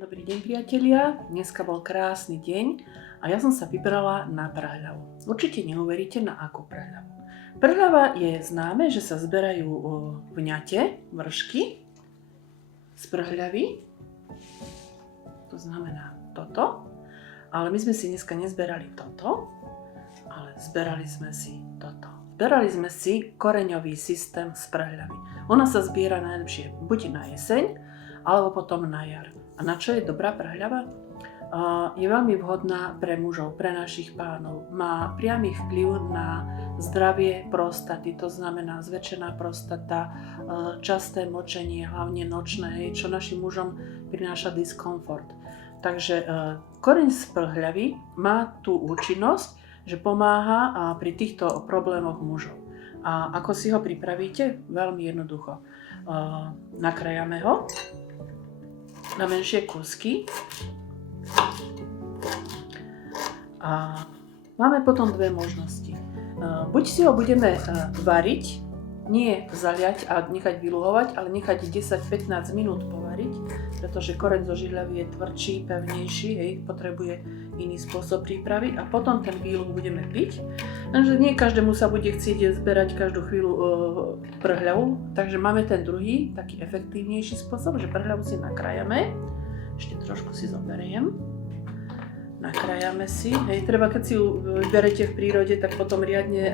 Dobrý deň, priatelia. Dneska bol krásny deň a ja som sa vybrala na prhľavu. Určite neuveríte, na akú prhľavu. Prhľava je známe, že sa zberajú vňate, vršky z prhľavy. To znamená toto. Ale my sme si dneska nezberali toto, ale zberali sme si toto. Zberali sme si koreňový systém z prhľavy. Ona sa zbiera najlepšie buď na jeseň, alebo potom na jar. A na čo je dobrá prhľava? Je veľmi vhodná pre mužov, pre našich pánov. Má priamy vplyv na zdravie prostaty, to znamená zväčšená prostata, časté močenie, hlavne nočné, čo našim mužom prináša diskomfort. Takže koreň z prhľavy má tú účinnosť, že pomáha pri týchto problémoch mužov. A ako si ho pripravíte? Veľmi jednoducho. Nakrajame ho na menšie kúsky a máme potom dve možnosti. Buď si ho budeme variť, nie zaliať a nechať vyluhovať, ale nechať 10-15 minút povariť, pretože koreň zo žihľavy je tvrdší, pevnejší, potrebuje iný spôsob prípravy a potom ten výluh budeme piť. Takže nie každému sa bude chcieť zberať každú chvíľu prhľavu, takže máme ten druhý, taký efektívnejší spôsob, že prhľavu si nakrájame. Ešte trošku si zoberiem. Nakrájame si. Treba, keď si ju vyberete v prírode, tak potom riadne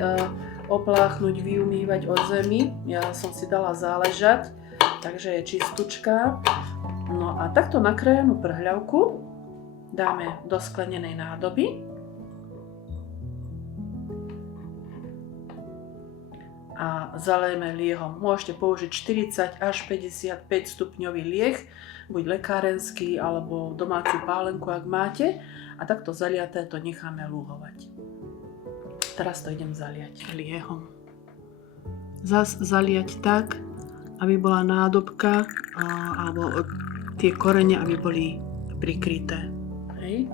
opláchnuť, vyumývať od zemi. Ja som si dala záležať, takže je čistúčka. No a takto nakrájanú prhľavku dáme do sklenenej nádoby a zalejeme liehom. Môžete použiť 40 až 55 stupňový lieh, buď lekárenský alebo domácu pálenku, ak máte. A takto zaliaté to necháme lúhovať. Teraz to idem zaliať liehom. Zas zaliať tak, aby bola nádobka alebo tie korene, aby boli prikryté. Hej.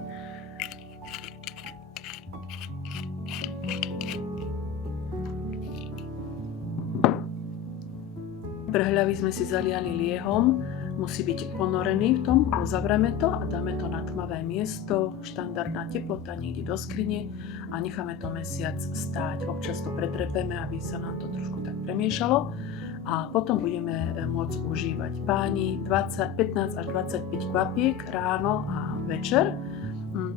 Prhľavy sme si zaliali liehom, musí byť ponorený v tom, uzavrieme to a dáme to na tmavé miesto, štandardná teplota, niekde do skrine a necháme to mesiac stáť. Občas to pretrepeme, aby sa nám to trošku tak premiešalo a potom budeme môcť užívať. Páni, 15 až 25 kvapiek ráno a večer.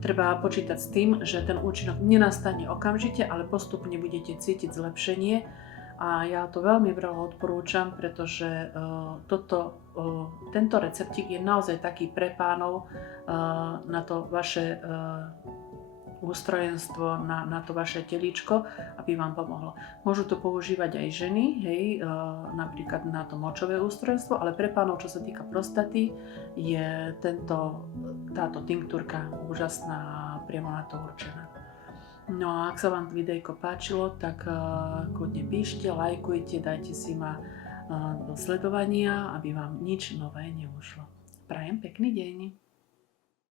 Treba počítať s tým, že ten účinok nenastane okamžite, ale postupne budete cítiť zlepšenie. A ja to veľmi veľmi odporúčam, pretože tento receptík je naozaj taký pre pánov na to vaše ústrojenstvo, na to vaše telíčko, aby vám pomohlo. Môžu to používať aj ženy, napríklad na to močové ústrojenstvo, ale pre pánov, čo sa týka prostaty, je táto tinktúrka úžasná, priamo na to určená. No a ak sa vám videjko páčilo, tak kľudne píšte, lajkujte, dajte si ma do sledovania, aby vám nič nové neušlo. Prajem pekný deň.